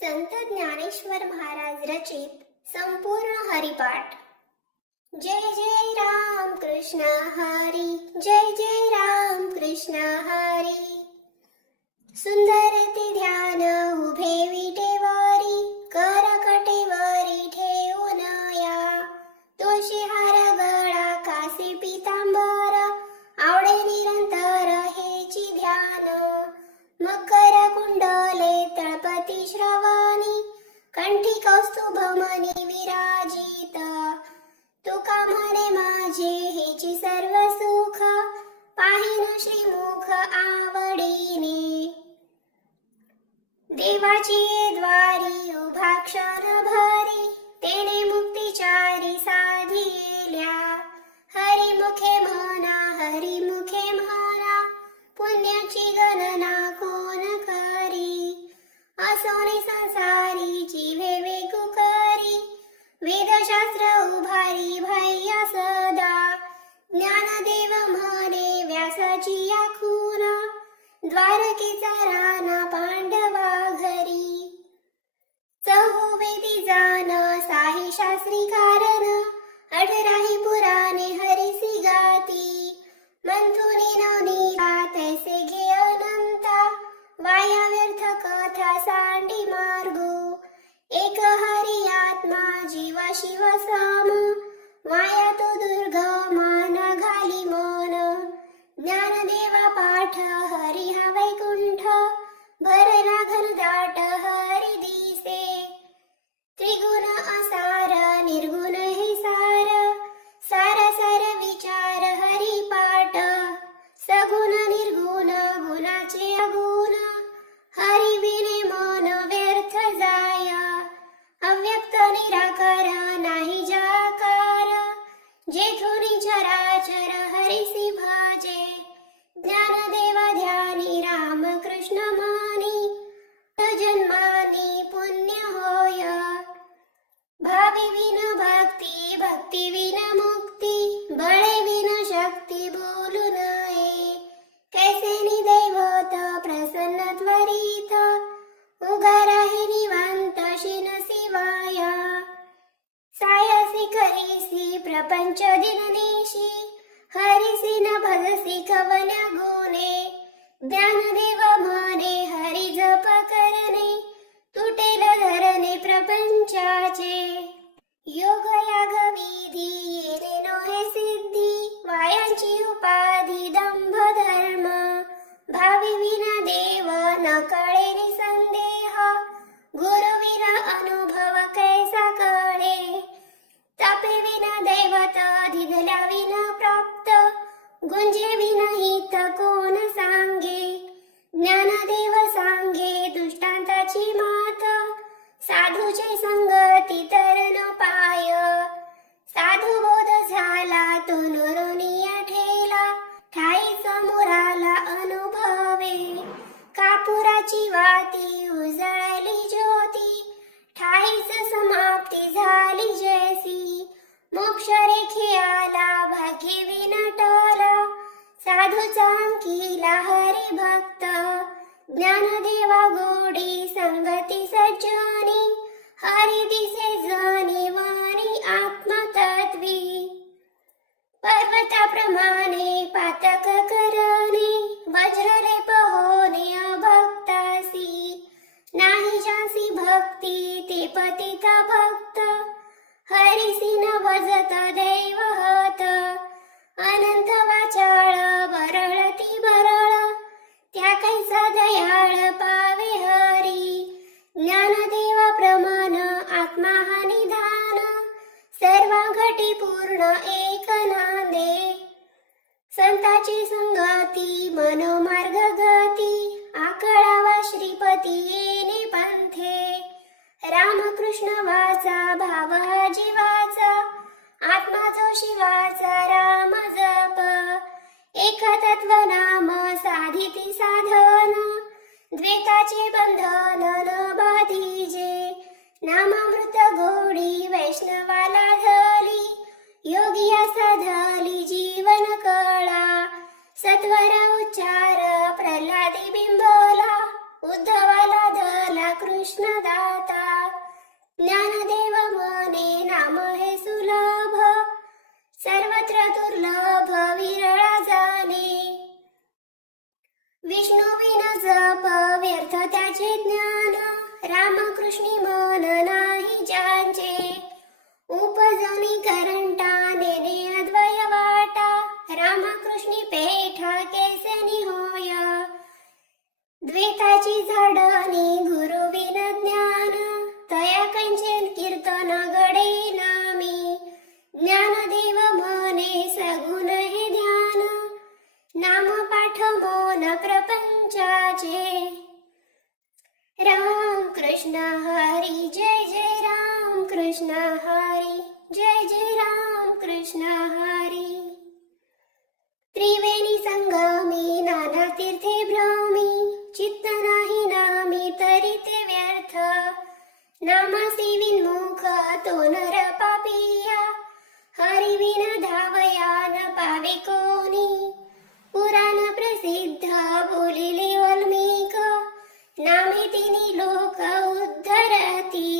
संत ज्ञानेश्वर महाराज रचित संपूर्ण हरिपाठ। जय जय राम कृष्ण हरी, जय जय राम कृष्ण हरी। सुंदर ते ध्यान उभे विटेवरी, कर कटेवरी ठेवून या। तुळशी हार गळा कासे पीतांबर, आवडे निरंतर हेची ध्यान। मकर कुंडले तळपती श्रवणी, कंठी कौस्तुभ मणी विराजित। तुका म्हणे माझे हेची सर्व सुख, पाहिन श्रीमुख आवडीने। देवाची द्वारी उभा क्षण भरी, तेने मुक्तिचारी साधिल्या। हरिमुखे म्हणा, हरिमुखे म्हणा, पुण्याची गणना कोण करी। असोनी संसारी जिव्हे वेगू करी, वेदशास्त्र उभारी भैया सदा। ज्ञानदेव म्हणे व्यासाची या खून, द्वारकेचा राणा पांडवा घरी। चहुवेदी जाण साही शास्त्री कारण, 18ही पुराणे हरिसी गाती। मंथुनी नवनीता तैसे घे अनंता, वाया व्यर्थ कथा सांडी मार्गो। एक हरी आत्मा जीव शिव साम, माया तो दुर्गमान घाली मन। ज्ञानदेवा पाठ हरी हा वैकुंठ, भरला घनदाट हरी दिसे। त्रिगुण असार निर्गुण हे सार, सार सार विचार हरी पाठ। सगुण निर्गुण गुणाचे अगुण, हरी बिने मन व्यर्थ जाय। अव्यक्त निराकार नाही जाकार, जेथुनी चराचर हरिसी भाजे। ज्ञानदेवा ध्यानी राम कृष्ण मानी, जन्मानी पुण्य होय। भावी विन भक्ती, भक्ती विन मुक्ती, बळे विन शक्ती बोलू नये। कैसे निदैवत प्रसन्न त्वरित, उगा राही निवांत शिन शिवाया। सायासी करीसी प्रपंच दिनदेशी, हरिसी न भजसी कवन्या गुणे। ज्ञानदेव म्हणे हरी जप करणे, तुटेल धरणे प्रपंचाचे। योग याग विधी येणे नोहे सिद्धी, वायांची उपाधी दंभ धर्म। भावी विना देव न कळे निसंदेह, गुरु विना अनुभव कैसा कळे। तपे विना दैवत धिधल्या विना प्राप्त, गुंजे विना हित कोण सांगे। ज्ञानदेव सांगे दृष्टांताची मात, साधूचे संगती तरण पाय। साधू बोध झाला तो नरोनिया ठेला, ठाई समोराला अनुभवे। कापुराची वाती उजळली ज्योती, ठाईच समाप्ती झाली जैसी। मोक्ष रेखे आला भाग्य विनटला, साधूचा अंकिला हरी भक्त। ज्ञानदेवा गोडी संगती सज्जनी, हरी दिसे जनी वाणी आत्मतत्वी। पर्वताप्रमाणे पातक करणे, वज्रलेप होणे अभक्तासी। नाही जासी भक्ती ते पतित भक्त, हरिसी न भजत दैवहत। अनंत वाचाळ बरळती बरळ, त्या कैसा दयाळ पावे हरी। ज्ञानदेवा प्रमाण आत्मा हा निधान, सर्वा घटी पूर्ण एक नांदे। संताची संगती मनोमार्ग गती, आकळावा श्रीपती येणे पंथे। रामकृष्ण वाचा भाव हा जीवाचा, आत्मा जो शिवाचा राम जप। एक तत्व नाम साधिती साधन, द्वैताचे बंधन न बाधिजे। नामामृत गोडी वैष्णवाला धली, योगिया साधली जीवन कळा। सत्वर उच्चार प्रल्हादी बिंबला, उद्धवाला धला कृष्ण कृष्ण दाता ज्ञानदेव म्हणे नाम हे सुलभ सर्वत्र दुर्लभ विरळा जाणे विष्णू बिन जप व्यर्थ त्याचे ज्ञान रामकृष्णी मन नाही ज्यांचे उपजनी करंटा नेने अद्वय वाटा रामकृष्णी पेठा केसनी होय द्वैताची झाडणी गुरु विन ज्ञान तया कंचन कीर्तन घडे नामी ज्ञानदेव म्हणे सगुण हे ध्यान नाम पाठ मौन प्रपंचाचे राम कृष्ण हरी जय जय राम कृष्ण हरी जय जय राम कृष्ण हरी त्रिवेणी संगमी नाना तीर्थे भ्रमी चित्त नाही नामी तरी ते व्यर्थ नामासी विन्मुख तो नर पापिया हरी विन धावया न पावे कोणी पुराण प्रसिद्ध बोलिले वाल्मिक नामे तिनी लोक उद्धरती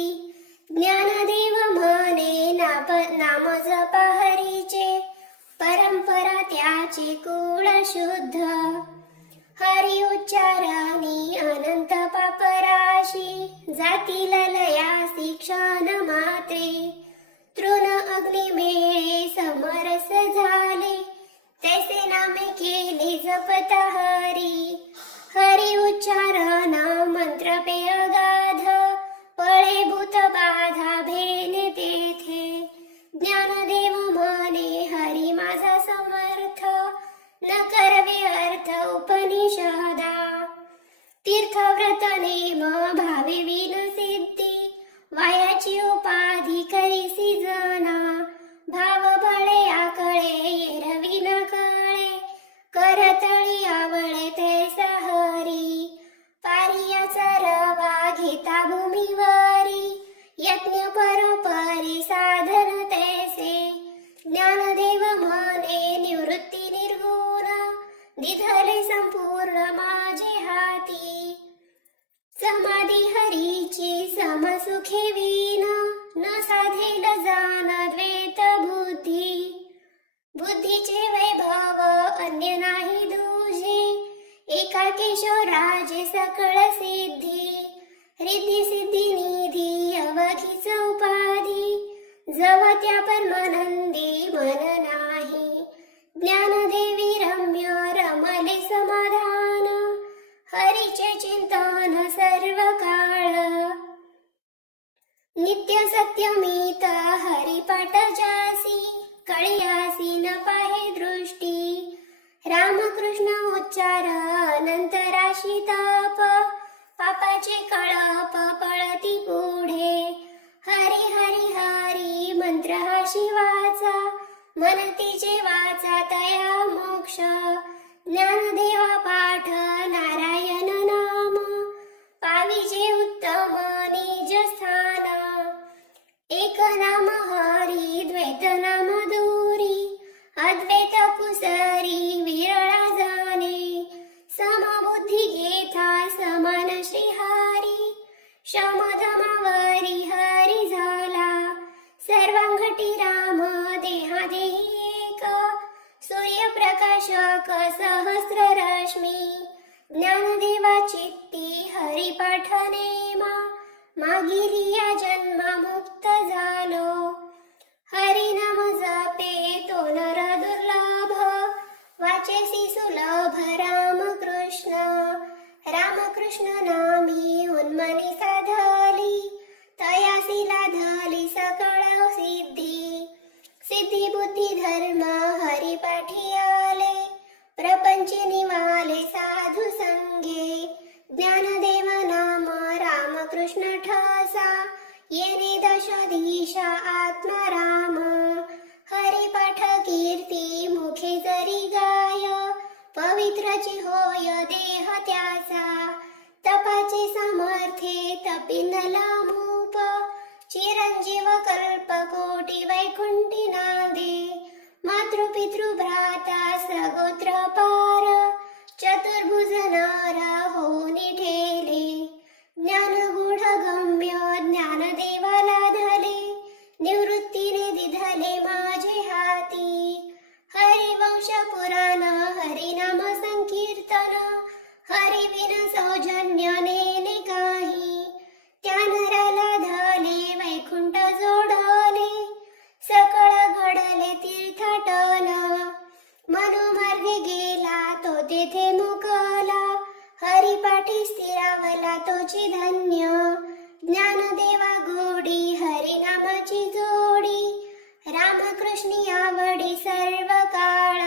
ज्ञानदेव म्हणे नाम जप हरीचे परंपरा त्याचे कुळ शुद्ध हरी उच्चारानी अनंत पापराशी जातील लयासी क्षण मात्रे तृण अग्नि मेळे समरस झाले तैसे नामे केले जपता हरी हरी उच्चारण मंत्र पे अगाध पळे भूत बाधा भेने तेथे ज्ञानदेव म्हणे हरी माझा समर्थ न करवे अर्थ उपनिषदा तीर्थव्रत नेम भावे विन सिद्धी वायाची उपाधी करीसी जना भाव बळे आकळे एरवी न कळे करतळी आवळे तैसा हरी पारियाचा रवा घेता भूमीवरी यज्ञ परोपरी साधन तैसे ज्ञानदेव म्हणे निवृत्ती निर्गुण निधले संपूर्ण माझे हाती समाधी हरीची समसुखे विन न साधेल जाण द्वैत बुद्धी बुद्धीचे वैभव अन्य नाही दुजे एका केशवराजे सकळ सिद्धी रिद्धी सिद्धी निधी अवघीच उपाधी जव त्या परमानंदी मन नाही ज्ञानदेवी रम्य रमले समाधान हरीचे चिंतन सर्व काळ नित्य सत्यमित हरिपाठ जासी कळयासी न पाहे दृष्टी रामकृष्ण उच्चार अनंत राशी तप पापाचे कळप पळती पुढे हरी हरी हरी मंत्र हा शिवाचा मनतीचे वाचा तया मोक्ष ज्ञानदेवा पाठ नारायण नाम पाविजे उत्तम निज स्थान एक नाम हरी द्वैत नाम दूरी अद्वैत कुसरी विरळा जाणे समबुद्धी घेता समान श्री हरी शमधमावरी हरी झाला सर्वांगटी राम देहादेही एक सूर्यप्रकाशक सहस्र रश्मी ज्ञानदेवा चित्ती हरिपाठ नेमा मागिरी या जन्मा मुक्त झालो हरी नाम जपे तो नर दुर्लभ वाचेसी सुलभ रामकृष्ण नामी उन्मनी साधली तयासी लाधली सकळ सिद्धी बुद्धी धर्म हरिपाठी आले प्रपंची निवाले साधू संगे ज्ञानदेव नाम रामकृष्ण ठसा येणे दश दिशा आत्माराम हरिपाठ कीर्ती मुखे जरी गाय पवित्रची होय देह त्याचा तपाचे समर्थे तपिनला मूप चिरंजीव कल्प कोटी वैकुंठी नांदे मातृपितृ भ्राता सगोत्र पार चतुर्भुज नर होनी ठेले ज्ञान गुढ झाला तोची धन्य, ज्ञानदेवा गोडी हरिनामाची जोडी, रामकृष्णी आवडी सर्व काळ.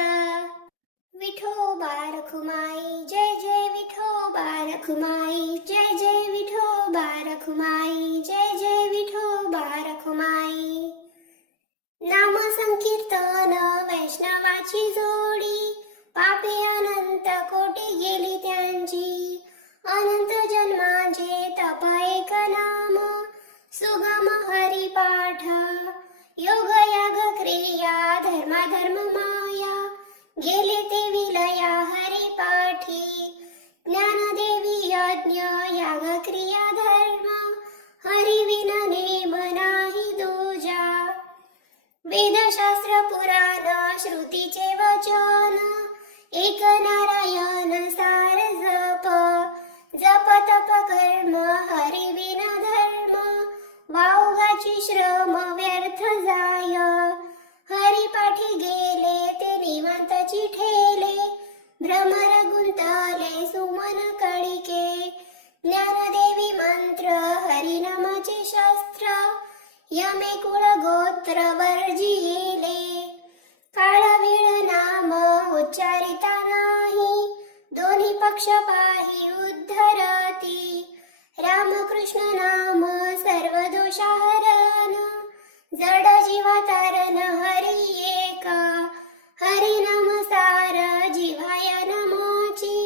विठोबा रखुमाई जय जय विठोबा रखुमाई, जय जय विठोबा रखुमाई, जय जय विठोबा रखुमाई. नाम संकीर्तन वैष्णवाची जोडी, पापे अनंत कोटी गेली त्यांची, अनंत जन्मांचे तप एक नाम, सुगम हरिपाठ. योग याग क्रिया धर्माधर्म माया, गेले ते विलया हरिपाठी. ज्ञानदेवी यज्ञ याग क्रिया धर्म, हरिविन नेम नाही दूजा. वेदशास्त्र पुराण श्रुतीचे वचन, एक नारायण सार जप. जप तप कर्म हरिविन धर्म, वावगाची श्रम व्यर्थ जाय. हरिपाठी गेले ते निवांतची ठेले, भ्रमर गुंतले सुमन कळिके. ज्ञानदेवी मंत्र हरिनामाचे शस्त्र, यमे कुळ गोत्र वर्जिले. काळ वेळ नाम उच्चारिता नाही, दोन्ही पक्ष पाही उद्धरती. रामकृष्ण नाम सर्व दोषाहरण, जड जीवा तारण हरी एका. हरिनाम सार जिव्हाय नामाची,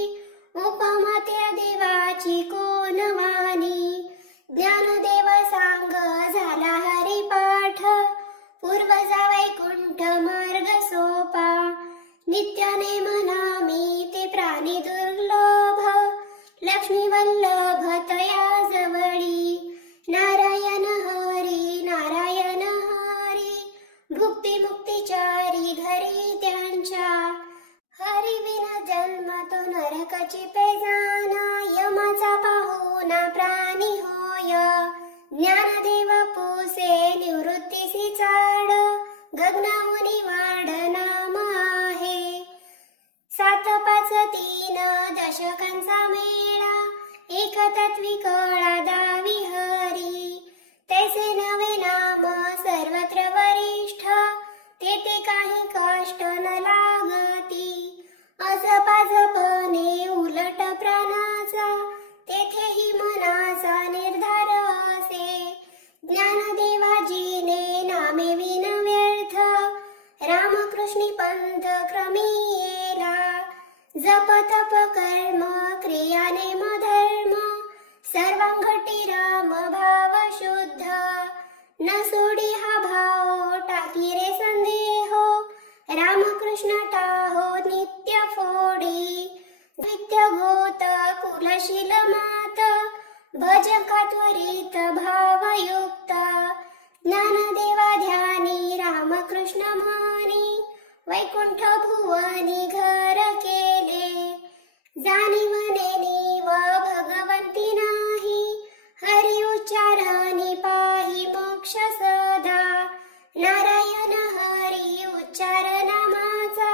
उपमा त्या देवाची कोण वाणी. ज्ञानदेवा सांग झाला हरिपाठ, पूर्वजा वैकुंठ मार्ग सोपा. नित्याने मनामी ते प्राणी दुर्लभ, लक्ष्मी वल्लभ तया जवळी. नारायण हरी नारायण हरी, भुक्ती मुक्तीचारी घरी त्यांच्या. हरिविना जन्म तो नरकाची पैजाना, यमाचा पाहुणा प्राणी होय. ज्ञानदेव पोसे निवृत्तीसी चाड, गगनाहुनी वाढ नाम आहे. 7 5 3 दशकांचा मेळा, एक तत्वी कळा दावी हरी. तैसे नवे नाम सर्वत्र वरिष्ठ, तेथे काही कष्ट न लागती. अजपाजपणे उलट प्राणाचा, तेथेही मनाचा निर्धार असे. ज्ञानदेवाजीने नामे विन व्यर्थ, रामकृष्णी पंथ क्रमी येला. जप तप कर्म क्रिया नेम धर्म, सर्वांगटी राम भाव शुद्ध. न सोडी हा भाव टाकी रे संदेह, रामकृष्ण टाहो नित्य फोडी. नित्य गोत कुलशील मात, भजका त्वरित भावयुक्त. ज्ञानदेवा ध्यानी रामकृष्ण म्हणी, वैकुंठ भुवनी घर केले. जाणीवने व भगवंती नाही, हरी उच्चारणी पाही मोक्ष सदा. नारायण हरी उच्चार नामाचा,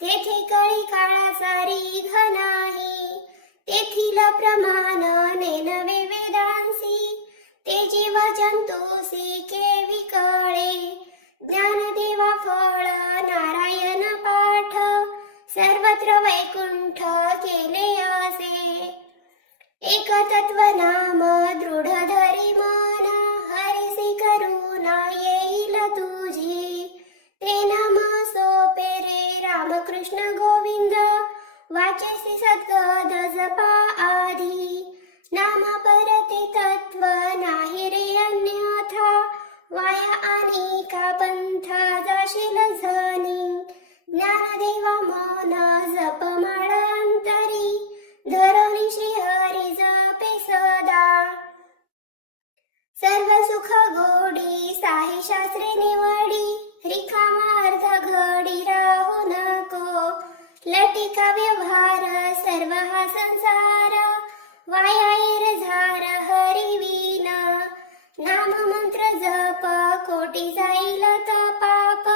तेथे कळी काळाचा रीघ नाही. तेथील प्रमाण नेनवे वेदांसी, ते जीव जंतुसी केवी कळे. ज्ञानदेवा फळ नारायण पाठ, सर्वत्र वैकुंठ केले असे. एक तत्व नाम दृढ धरी मन, हरिसी करुणा येईल तुझी. ते नाम सोपे रे रामकृष्ण गोविंद, वाचेसी सद्गद जपा आधी. नाम परते तत्व नाही रे अन्यथा, वाया आणि का पंथा जाशील झनी. ज्ञानदेवा मौन जप माळ अंतरी, धरणी श्री हरी जपे सदा. सर्व सुख गोडी साही शास्त्रे निवडी, रिकामा अर्ध घडी राहू नको. लटिका व्यवहार सर्व हा संसार, वाया येर झार हरिविन. नाम मंत्र जप कोटी जाईल पाप,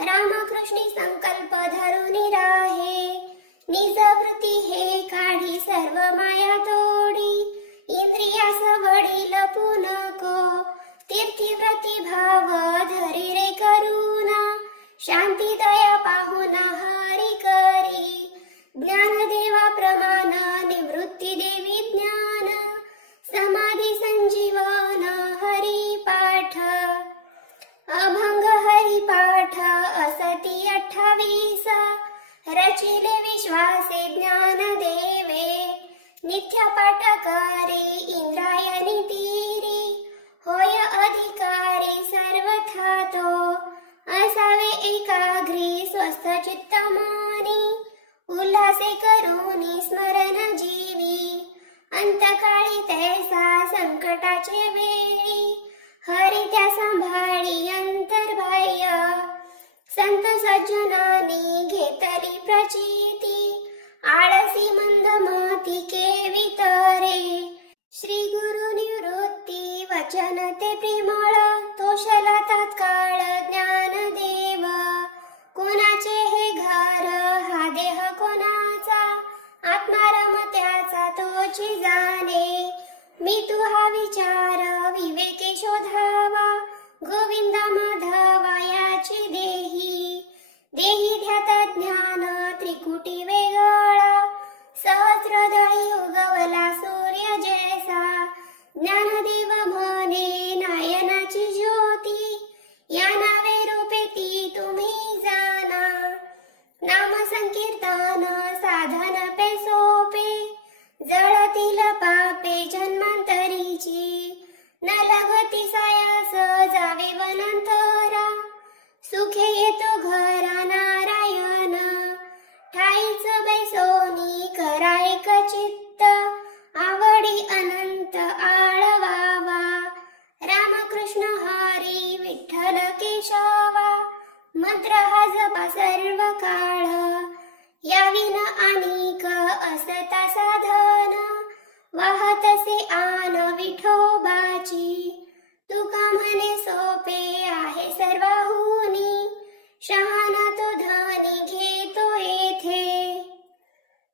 रामकृष्णी संकल्प धरुनी राहे. निज वृत्ती हे काढी सर्व माया तोडी, अति भाव धरी रे करुणा, शांती दया पाहुना हरी करी, ज्ञानदेवा प्रमाण निवृत्ती देवी ज्ञान, समाधी संजीवन हरी पाठ, अभंग हरी पाठ असती 28, रचिले विश्वासे ज्ञान देवे, नित्य पाठ करे इंद्रायणी तीरी, होय अधिकारी सर्वथा तो, असावे एकाग्री स्वस्थ चित्त मनी, उल्हासे करुनी स्मरण जीवी, अंतकाळी तैसा संकटाचे वेळी, हरी त्या सांभाळी अंतर्बाह्य, संत सज्जनानी घेतली प्रचिती, आळसी मंदमती केवितरे, श्री गुरु निवृत्ती वचन ते प्रेमळ, तोषला तात्काळ ज्ञानदेव, कोणाचे हे घर हा देह कोणाचा, आत्मा रमत्याचा तोची जाणे, मी तू हा विचार विवेके शोधावा, गोविंद माधवा याची देही, देही ध्यात ज्ञान त्रिकुटी वेगळा, सहस्रदळी उगवला सूर्य जैसा, ज्ञानदेव म्हणे नायनाची ज्योती, या नावे रूपे ती तुम्ही जाणा, नाम संकीर्तन साधन पे सोपे, जळतील पापे जन्मांतरीची, न लगती सायास जावे वनंतरा, सुखे येतो घरा नारायण, ठाईच बैसोनी करा एक चित्त, आवडी अनंत आळवावा, रामकृष्ण हरी विठ्ठल केशवा, मंत्र हा जपा सर्व काळ, याविन अनेक असता साधन, वाहतसे आन विठोबाची, तुका म्हणे सोपे आहे सर्वाहुनी, शहाणा तो धनी घेतो येथे,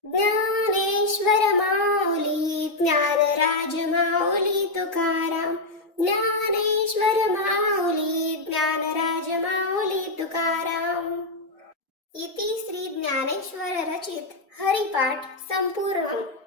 ज्ञानेश्वर माऊली ज्ञानराज माऊली तुकाराम, ज्ञानेश्वर माऊली ज्ञानराज माऊली तुकाराम। इति श्री ज्ञानेश्वर रचित हरिपाठ संपूर्ण।